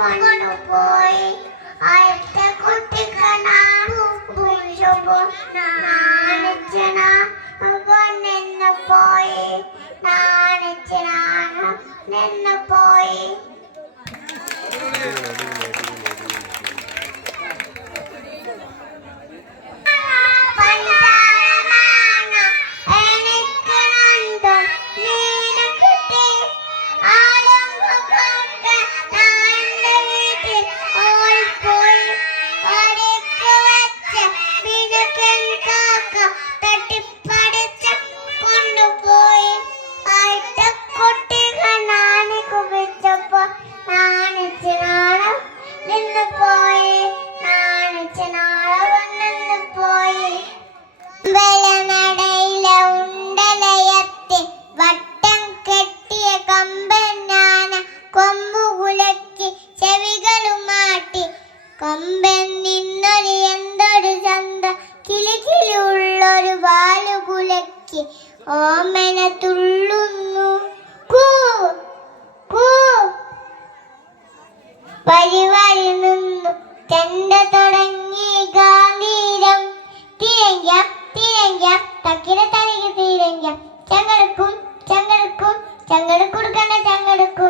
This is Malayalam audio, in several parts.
കൊണ്ടുപോയി. അടുത്ത കുട്ടിക്കണാണ് പോയി നാണിച്ചനാണ് നിന്ന് പോയി ചങ്ങലക്കും ചങ്ങലക്കും ചങ്ങലക്കുടുക്കണ ചങ്ങലക്കും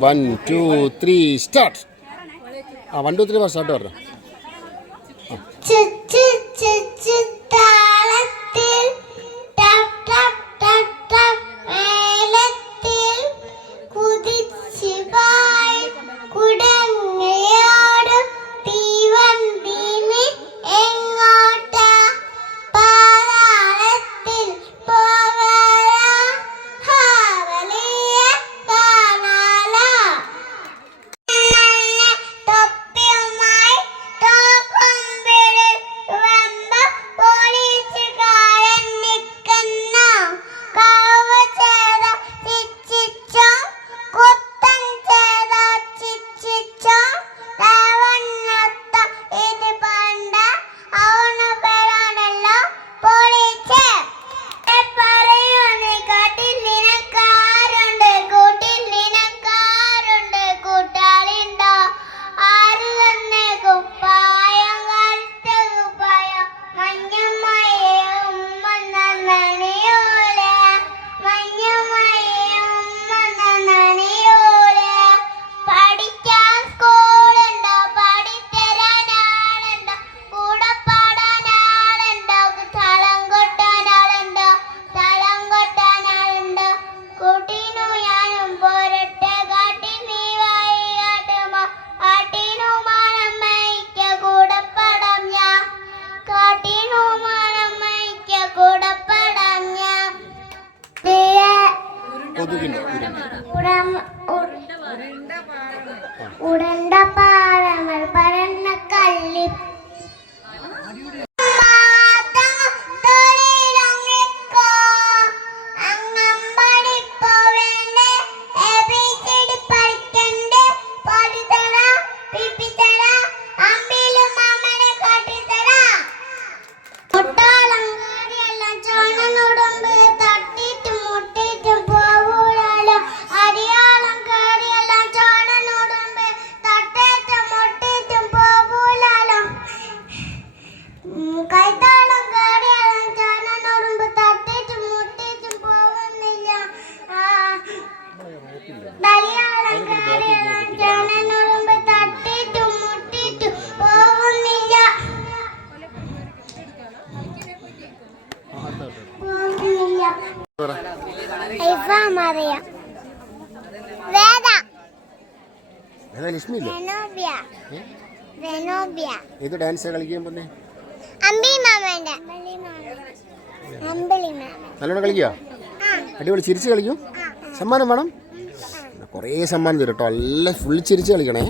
വൺ ടു ത്രീ സ്റ്റാർട്ട് ആ വൺ ടു ത്രീ സ്റ്റാർട്ട് പറഞ്ഞു ആ. ലക്ഷ്മി ഇല്ലേ ഏത് ഡാൻസ് കളിക്കാൻ പോന്നെ? നല്ലോണം കളിക്കുക ആ. അടിപൊളി ചിരിച്ച് കളിക്കും? സമ്മാനം വേണം? കുറേ സമ്മാനം തരും കേട്ടോ. എല്ലാം ഫുൾ ചിരിച്ച് കളിക്കണേ.